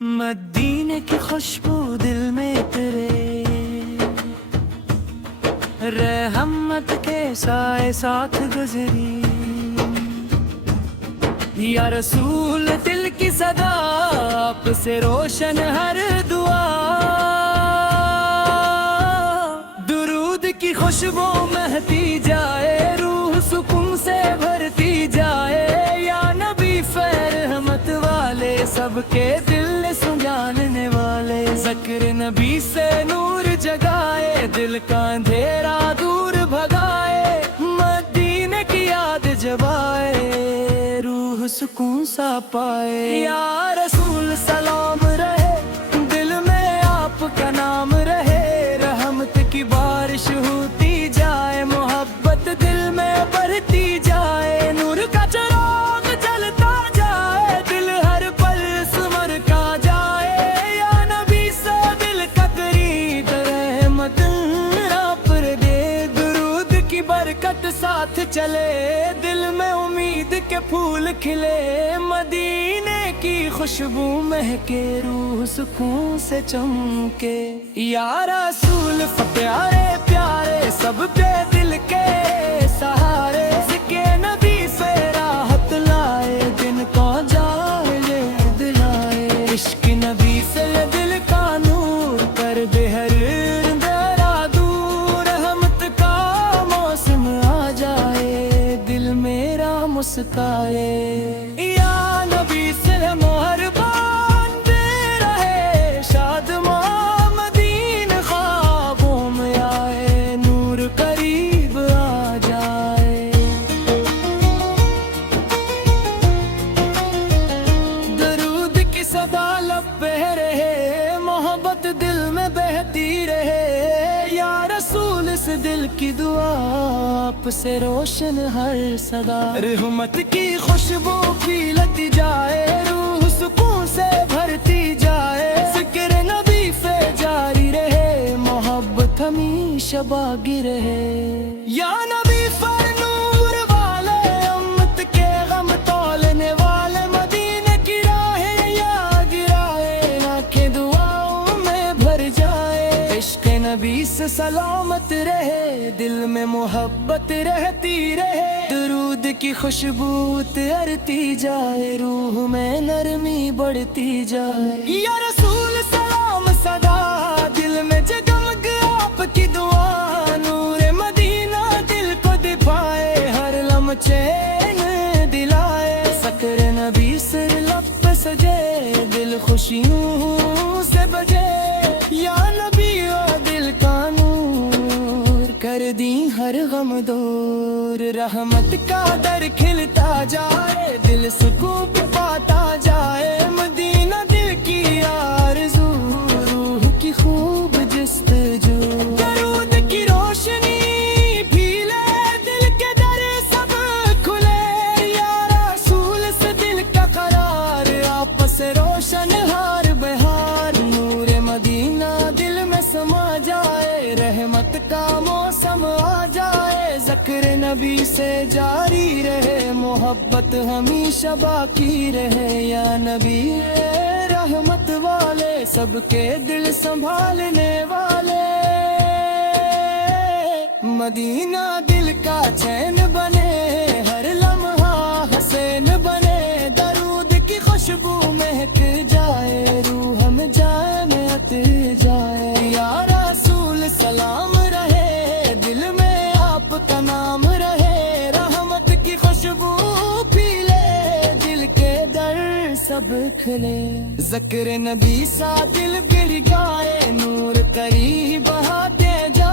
मदीने की खुशबू दिल में तेरे, रहमत के साए साथ गुजरी। या रसूल दिल की सदा, आपसे रोशन हर दुआ। दुरूद की खुशबू महती जाए, रूह सुकून से भरती जाए। या नबी फैर रहमत वाले, सबके दिल सुजानने वाले। ज़िक्र नबी से नूर जगाए, दिल का अंधेरा दूर भगाए। मदीने की याद जब आए, रूह सुकून सा पाए। या रसूल सलाम रहे, दिल में आपका नाम रहे। रहमत की बारिश होती जाए, मोहब्बत दिल में बढ़ती जाए। नूर का चिराग जलता जाए, दिल हर पल सिमर का जाए। या नबी से दिल का करीब रहमत पर दे। दुरूद की बरकत साथ चले, दिल में उम्मीद के फूल खिले। मदीने की खुशबू महके, रूह सुकून से चमके। या रसूल प्यारे प्यारे, सब पे दिल के सहारे। जिक्र नबी से राहत लाए, दिन को जाए दिलाए। इश्क नबी से दिल का नूर कर दे हर अंधेरा दूर। रहमत का मौसम आ जाए, दिल मेरा मुस्काए। या नबी से मोहरबान दे रहे, शादमां मदीने ख्वाबों में आए। नूर करीब आ जाए, दरूद की सदा लब पे रहे। मोहब्बत दिल में बहती रहे। या रसूल इस दिल की दुआ, आपसे रोशन हर सदा। रहमत की खुशबू फैलती जाए, रूह सुकून से भरती जाए। ज़िक्र नबी पे जारी रहे, मोहब्बत हमेशा बाकी रहे। या नबी पर नूर वाले, उम्मत के गम तौलने वाले। मदीने की राहें या गिराए, आंखें दुआओं में भर जाए। इश्क नबी से सलामत रहे, दिल में मोहब्बत रहती रहे। दुरूद की खुशबू उतरती जाए, रूह में नरमी बढ़ती जाए। या रसूल सलाम सदा, दिल में जगमग आपकी दुआ। नूर मदीना दिल को दिखाए, हर लम्हे चैन दिलाए। ज़िक्र नबी सिर लब पे सजे, दिल खुशियों से बजे। या नबी ओ दिल का नूर, कर दी हर गम दूर। रहमत का दर खिलता जाए, दिल सुकून पाता जाए। मदीना दिल की आरज़ू, रूह की खूब जस्तजू। दरूद की रोशनी फैले, दिल के दर सब खुले। या रसूल से दिल का करार, आपस रोशन हर बहार। नूर मदीना दिल में समा जाए, रहमत का मौसम आ जाए। ज़िक्र नबी से जारी रहे, मोहब्बत हमेशा बाकी रहे। या नबी रहमत वाले, सबके दिल संभालने वाले। मदीना दिल का चैन बने, हर लम्हा हसीन बने। दरूद की खुशबू महक जाए, रूह में जाए महक जाए। या रसूल सलाम रहे, दिल में आपका नाम रहे। रहमत की खुशबू फैले, दिल के दर सब खिले। ज़िक्र नबी सा दिल गिर गाए, नूर करीब आते जाए।